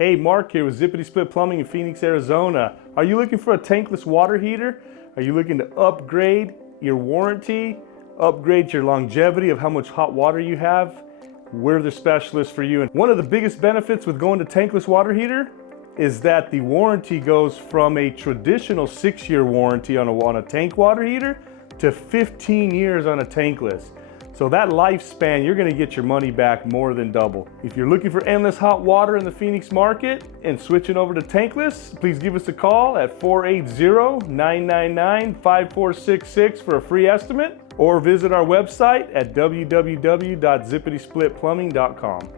Hey, Mark here with Zippity Split Plumbing in Phoenix, Arizona. Are you looking for a tankless water heater? Are you looking to upgrade your warranty, upgrade your longevity of how much hot water you have? We're the specialist for you. And one of the biggest benefits with going to tankless water heater is that the warranty goes from a traditional 6-year warranty on a tank water heater to 15 years on a tankless. So that lifespan, you're gonna get your money back more than double. If you're looking for endless hot water in the Phoenix market and switching over to tankless, please give us a call at 480-999-5466 for a free estimate, or visit our website at www.zippitysplitplumbing.com.